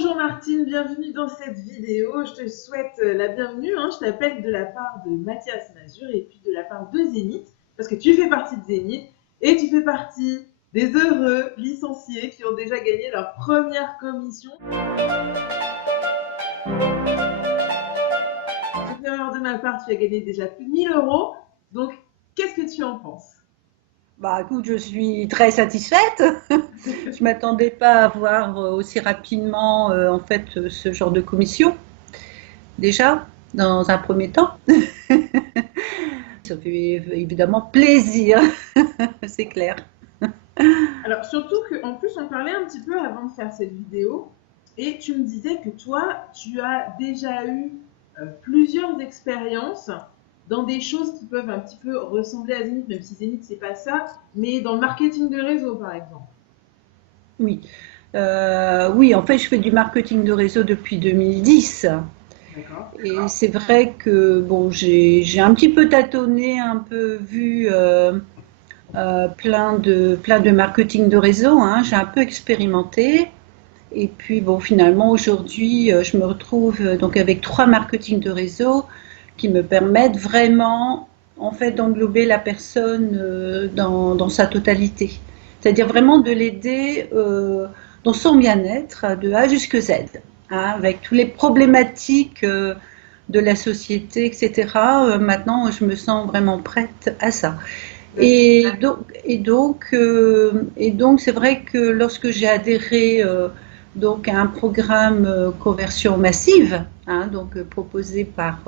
Bonjour Martine, bienvenue dans cette vidéo. Je te souhaite la bienvenue. Je t'appelle de la part de Mathias Mazur et puis de la part de Zénith, parce que tu fais partie de Zénith et tu fais partie des heureux licenciés qui ont déjà gagné leur première commission. Sauf erreur de ma part, tu as gagné déjà plus de 1000 euros. Donc, qu'est-ce que tu en penses? Bah, écoute, je suis très satisfaite. Je m'attendais pas à avoir aussi rapidement en fait ce genre de commission. Déjà, dans un premier temps, ça fait évidemment plaisir, c'est clair. Alors, surtout qu'en plus, on parlait un petit peu avant de faire cette vidéo et tu me disais que toi, tu as déjà eu plusieurs expériences dans des choses qui peuvent un petit peu ressembler à Zénith, même si Zénith, c'est pas ça, mais dans le marketing de réseau, par exemple. Oui. Oui, en fait, je fais du marketing de réseau depuis 2010. D'accord. Et c'est vrai que bon, j'ai un petit peu tâtonné, un peu vu plein de marketing de réseau, hein. J'ai un peu expérimenté. Et puis bon, finalement aujourd'hui, je me retrouve donc avec 3 marketing de réseau qui me permettent vraiment en fait d'englober la personne dans sa totalité. C'est-à-dire vraiment de l'aider dans son bien-être de A jusqu'à Z, hein, avec toutes les problématiques de la société, etc. Maintenant, je me sens vraiment prête à ça. Et donc, c'est vrai que lorsque j'ai adhéré donc à un programme conversion massive, hein, donc proposé par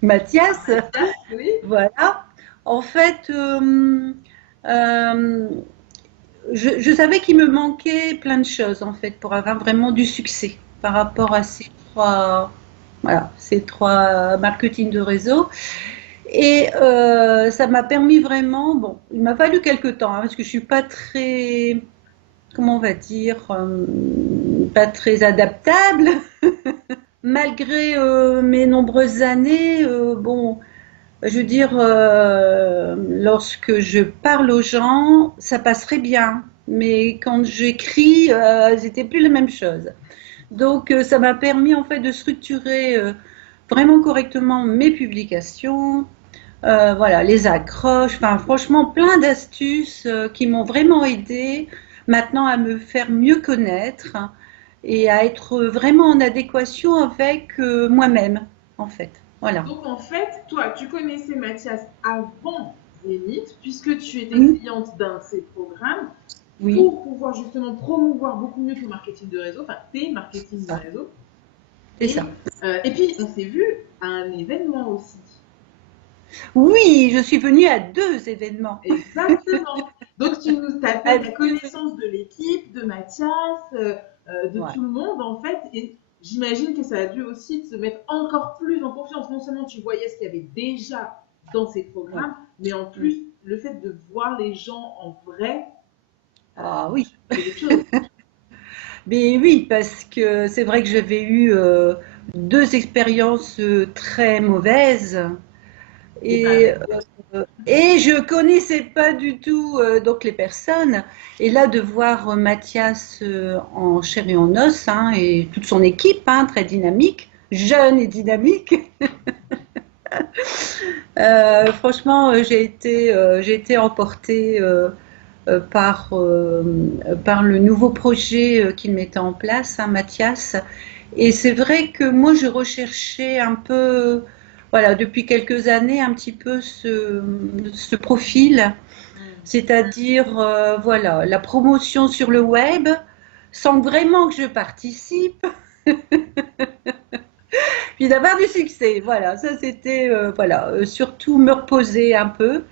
Mathias, Mathias, oui. voilà. En fait, euh, je savais qu'il me manquait plein de choses en fait pour avoir vraiment du succès par rapport à ces trois marketing de réseau. Et ça m'a permis vraiment, bon, il m'a fallu quelques temps, hein, parce que je suis pas très, comment on va dire, pas très adaptable, malgré mes nombreuses années. Bon, je veux dire, lorsque je parle aux gens, ça passerait bien, mais quand j'écris, c'était plus la même chose. Donc, ça m'a permis en fait de structurer vraiment correctement mes publications. Voilà, les accroches, enfin franchement plein d'astuces qui m'ont vraiment aidé maintenant à me faire mieux connaître, hein, et à être vraiment en adéquation avec moi-même, en fait. Voilà. Donc, en fait, toi, tu connaissais Mathias avant Zénith, puisque tu étais Oui, cliente d'un de ses programmes, oui, pour pouvoir justement promouvoir beaucoup mieux ton marketing de réseau, enfin tes marketing de ça, réseau. c'est ça. Et puis, on s'est vu à un événement aussi. Oui, je suis venue à 2 événements. Exactement. Donc, tu nous as fait À la deux. connaissance de l'équipe, de Mathias, de Ouais. tout le monde, en fait. Et j'imagine que ça a dû aussi te mettre encore plus en confiance. Non seulement tu voyais ce qu'il y avait déjà dans ces Ouais. programmes, mais en Mm. plus, le fait de voir les gens en vrai, Ah oui. c'est quelque chose. Mais oui, parce que c'est vrai que j'avais eu 2 expériences très mauvaises. C'est pas Et, et je connaissais pas du tout donc les personnes. Et là, de voir Mathias en chair et en os, hein, et toute son équipe, hein, très dynamique, jeune et dynamique, franchement, j'ai été emportée par le nouveau projet qu'il mettait en place, hein, Mathias. Et c'est vrai que moi, je recherchais un peu, voilà, depuis quelques années, un petit peu ce profil, c'est-à-dire, voilà, la promotion sur le web, sans vraiment que je participe, puis d'avoir du succès. Voilà, ça c'était, voilà, surtout me reposer un peu,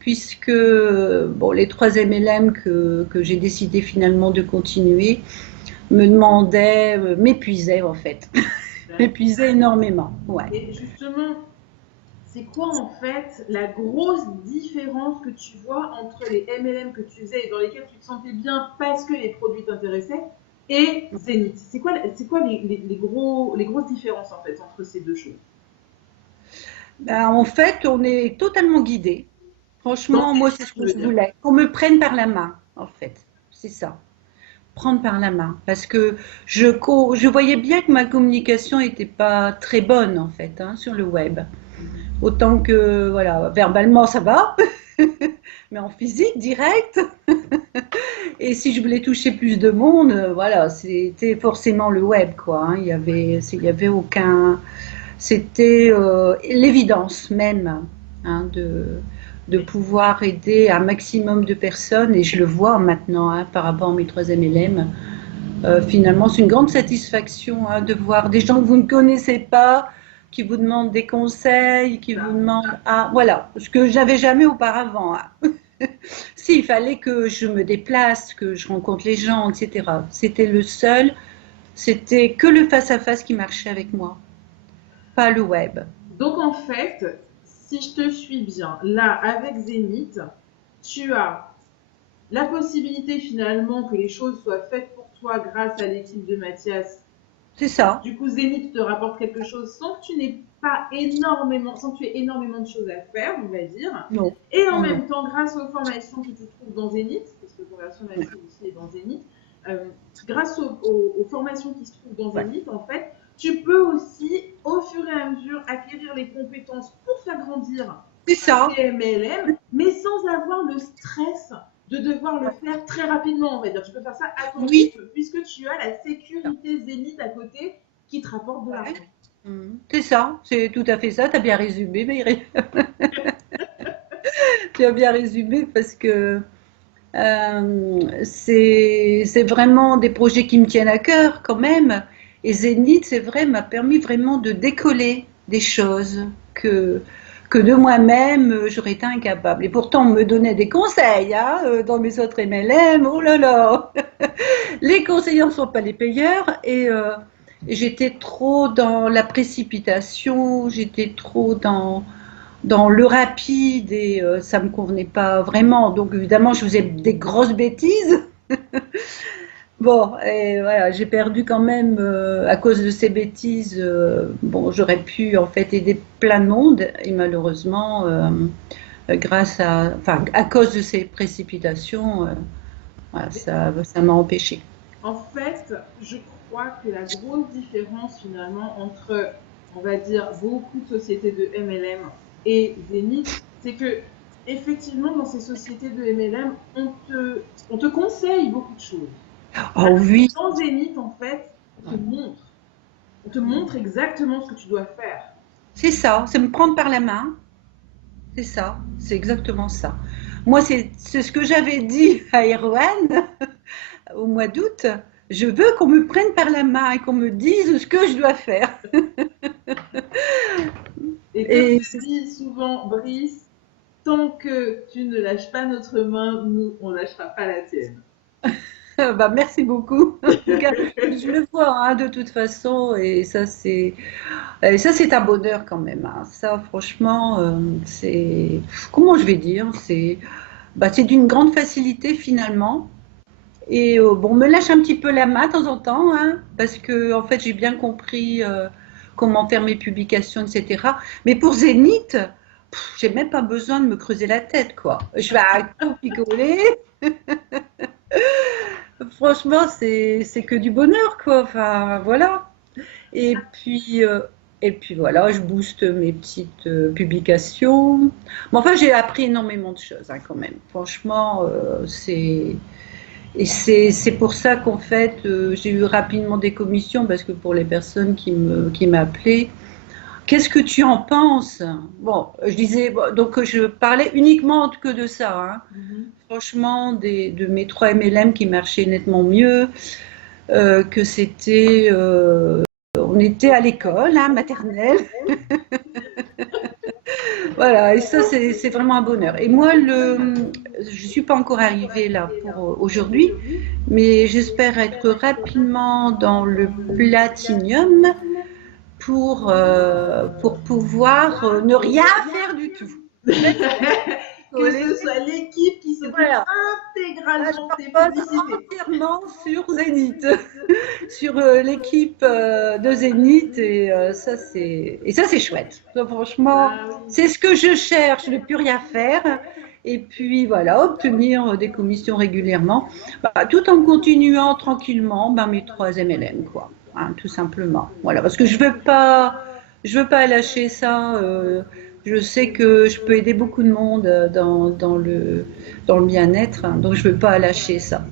puisque, bon, les 3 MLM que j'ai décidé finalement de continuer me demandaient, m'épuisaient en fait, m'épuisaient énormément. Ouais. Et justement, c'est quoi en fait la grosse différence que tu vois entre les MLM que tu faisais et dans lesquels tu te sentais bien parce que les produits t'intéressaient et Zenith? C'est quoi les grosses différences en fait entre ces deux choses? Ben, en fait, on est totalement guidé. Dans Franchement, quel moi, c'est sens ce tu que veux je dire? voulais. Qu'on me prenne par la main, en fait. C'est ça. prendre par la main parce que je voyais bien que ma communication n'était pas très bonne en fait hein, sur le web. Autant que voilà, verbalement ça va, mais en physique direct. Et si je voulais toucher plus de monde, voilà, c'était forcément le web quoi. Hein. Il y avait aucun, c'était l'évidence même hein, de pouvoir aider un maximum de personnes. Et je le vois maintenant hein, par rapport à mes 3e LM. Finalement, c'est une grande satisfaction hein, de voir des gens que vous ne connaissez pas, qui vous demandent des conseils, qui vous demandent, ah, voilà, ce que j'avais jamais auparavant. Hein. Si, il fallait que je me déplace, que je rencontre les gens, etc. C'était que le face-à-face qui marchait avec moi, pas le web. Donc en fait, si je te suis bien, là avec Zénith, tu as la possibilité finalement que les choses soient faites pour toi grâce à l'équipe de Mathias. C'est ça. Du coup, Zénith te rapporte quelque chose sans que tu n'aies pas énormément, sans que tu aies énormément de choses à faire, on va dire. Non. Et en Non, même non. temps, grâce aux formations que tu trouves dans Zénith, parce que Conversion Massive aussi est dans Zénith, grâce aux formations qui se trouvent dans Zénith, en fait, tu peux aussi, au fur et à mesure, acquérir les compétences pour faire grandir C'est ça. tes MLM, mais sans avoir le stress de devoir le faire très rapidement, on va dire. Tu peux faire ça à ton Oui. rythme, puisque tu as la sécurité Zénith à côté qui te rapporte de l'argent. C'est ça, c'est tout à fait ça. Tu as bien résumé, Maïri. Tu as bien résumé parce que c'est vraiment des projets qui me tiennent à cœur quand même. Et Zénith, c'est vrai, m'a permis vraiment de décoller des choses que de moi-même, j'aurais été incapable. Et pourtant, on me donnait des conseils hein, dans mes autres MLM. Oh là là. Les conseillers ne sont pas les payeurs. Et j'étais trop dans la précipitation, j'étais trop dans le rapide et ça ne me convenait pas vraiment. Donc évidemment, je faisais des grosses bêtises. Bon, et voilà, j'ai perdu quand même à cause de ces bêtises. Bon, j'aurais pu en fait aider plein de monde et malheureusement, enfin, à cause de ces précipitations, voilà, ça m'a empêché. En fait, je crois que la grosse différence finalement entre, on va dire, beaucoup de sociétés de MLM et Zénith, c'est que effectivement, dans ces sociétés de MLM, on te conseille beaucoup de choses. Oh oui, Dans Zénith, en fait, on te montre. On te montre exactement ce que tu dois faire. c'est ça, c'est me prendre par la main. C'est ça, c'est exactement ça. Moi, c'est ce que j'avais dit à Erwan au mois d'août. Je veux qu'on me prenne par la main et qu'on me dise ce que je dois faire. Et comme je dis souvent, Brice, tant que tu ne lâches pas notre main, nous, on ne lâchera pas la tienne. Bah, merci beaucoup. En tout cas, je le vois hein, de toute façon, et ça c'est un bonheur quand même. Hein. Ça, franchement, c'est comment je vais dire, c'est d'une grande facilité finalement. Et bon, on me lâche un petit peu la main de temps en temps, hein, parce que en fait j'ai bien compris comment faire mes publications, etc. Mais pour Zénith, j'ai même pas besoin de me creuser la tête, quoi. Je vais à tout picoler. Franchement, c'est que du bonheur, quoi. Enfin, voilà. Et puis, euh, et puis voilà, je booste mes petites publications. Mais enfin, j'ai appris énormément de choses, hein, quand même. Franchement, c'est pour ça qu'en fait, j'ai eu rapidement des commissions parce que pour les personnes qui m'appelaient, qu'est-ce que tu en penses? Bon, je disais, bon, donc je parlais uniquement que de ça. Hein. Franchement, de mes 3 MLM qui marchaient nettement mieux, que c'était, on était à l'école, hein, maternelle. Voilà, et ça c'est vraiment un bonheur. Et moi, je suis pas encore arrivée là pour aujourd'hui, mais j'espère être rapidement dans le platinium pour pouvoir ne rien faire du tout. Que ce soit l'équipe qui s'occupe intégralement des publicités. Entièrement sur Zénith, sur l'équipe de Zénith, et ça c'est chouette. Donc, franchement, c'est ce que je cherche, ne plus rien faire. et puis voilà, obtenir des commissions régulièrement, bah, tout en continuant tranquillement mes 3 MLM, quoi, hein, tout simplement. Voilà, parce que je veux pas lâcher ça. Je sais que je peux aider beaucoup de monde dans le bien-être, hein, donc je veux pas lâcher ça.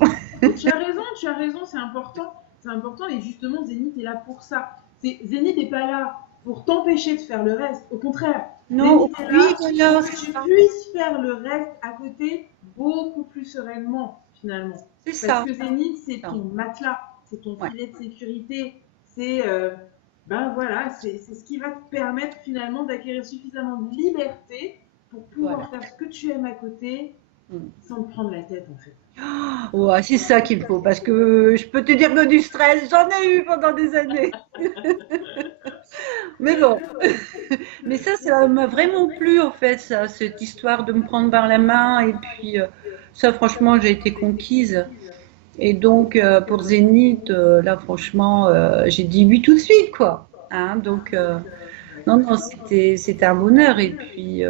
Tu as raison, c'est important et justement Zénith est là pour ça. Zénith n'est pas là pour t'empêcher de faire le reste, au contraire, Non, Zénith est oui, là voilà, pour que tu puisses faire le reste à côté beaucoup plus sereinement finalement. c'est Parce ça. que Zénith, c'est Ça. ton matelas, c'est ton Ouais, filet de sécurité, c'est ben voilà, c'est ce qui va te permettre finalement d'acquérir suffisamment de liberté pour voilà. pouvoir faire ce que tu aimes à côté Mm. sans te prendre la tête en fait. Ouais, c'est ça qu'il me faut, parce que je peux te dire que du stress, j'en ai eu pendant des années. Mais bon, mais ça m'a vraiment plu en fait, ça, cette histoire de me prendre par la main. Et puis, ça, franchement, j'ai été conquise. Et donc, pour Zénith, là, franchement, j'ai dit oui tout de suite, quoi. Hein, donc, non, non, c'était un bonheur. Et puis,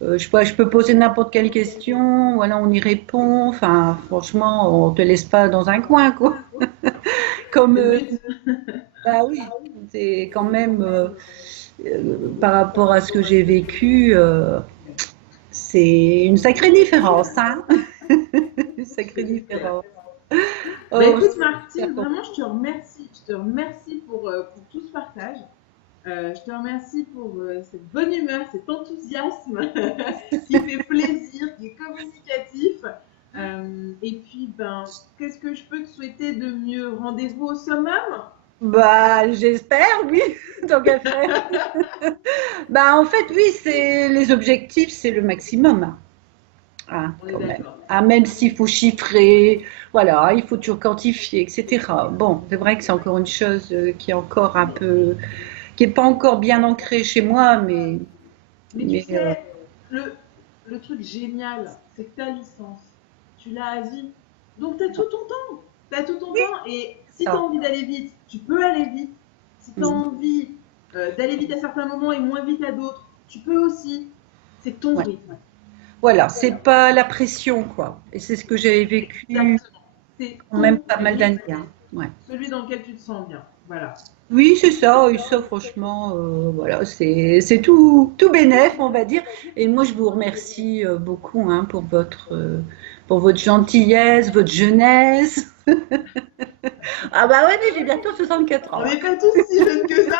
je sais pas, je peux poser n'importe quelle question, voilà, on y répond. Enfin, franchement, on te laisse pas dans un coin, quoi. Comme, C'est le but. bah oui, c'est quand même par rapport à ce que j'ai vécu, c'est une sacrée différence, hein. Une sacrée Super. différence. Bah Oh, je écoute suis super Martine, contente. vraiment je te remercie. Je te remercie pour tout ce partage. Je te remercie pour cette bonne humeur, cet enthousiasme qui fait plaisir, qui est communicatif. Et puis, ben, qu'est-ce que je peux te souhaiter de mieux? Rendez-vous au summum? Bah, j'espère, oui, tant qu'à faire. Bah, en fait, oui, c'est les objectifs, c'est le maximum, hein, On est quand même. d'accord. Ah, même s'il faut chiffrer, voilà, il faut toujours quantifier, etc. Bon, c'est vrai que c'est encore une chose qui est encore un peu, qui est pas encore bien ancrée chez moi, Mais tu mais sais, le, le truc génial, c'est que ta licence, tu l'as à vie. Donc, tu as tout ton temps. Tu as tout ton oui, temps. Et si tu as ça. envie d'aller vite, tu peux aller vite. Si tu as Mhm. envie d'aller vite à certains moments et moins vite à d'autres, tu peux aussi. C'est ton Ouais. rythme. Voilà, c'est pas la pression, quoi. Et c'est ce que j'avais vécu Exactement. C'est quand même ton pas mal rythme. d'années, hein. Ouais. Celui dans lequel tu te sens bien. Voilà. Oui, c'est ça, et ça, franchement, voilà, c'est tout bénef, on va dire. Et moi, je vous remercie beaucoup, hein, pour votre gentillesse, votre jeunesse. Ah bah ouais, mais j'ai bientôt 64 On ans, hein. n'est pas tous si jeunes que ça.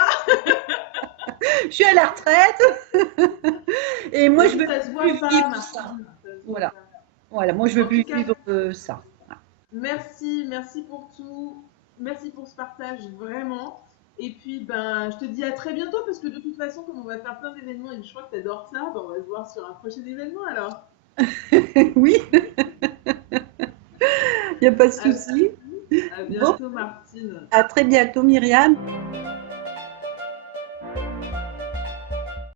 Je suis à la retraite et Mais moi, je écoute, veux ça se voit plus pas, vivre ça. Martine. Ça se voit Voilà, pas. voilà, moi, je veux En plus tout cas, vivre ça. merci pour tout. Merci pour ce partage, vraiment. Et puis, ben, je te dis à très bientôt parce que de toute façon, comme on va faire plein d'événements et je crois que tu adores ça, ben, on va se voir sur un prochain événement alors. Oui, il n'y a pas de À, souci. à Bon, bientôt, Martine. à très bientôt, Myriam.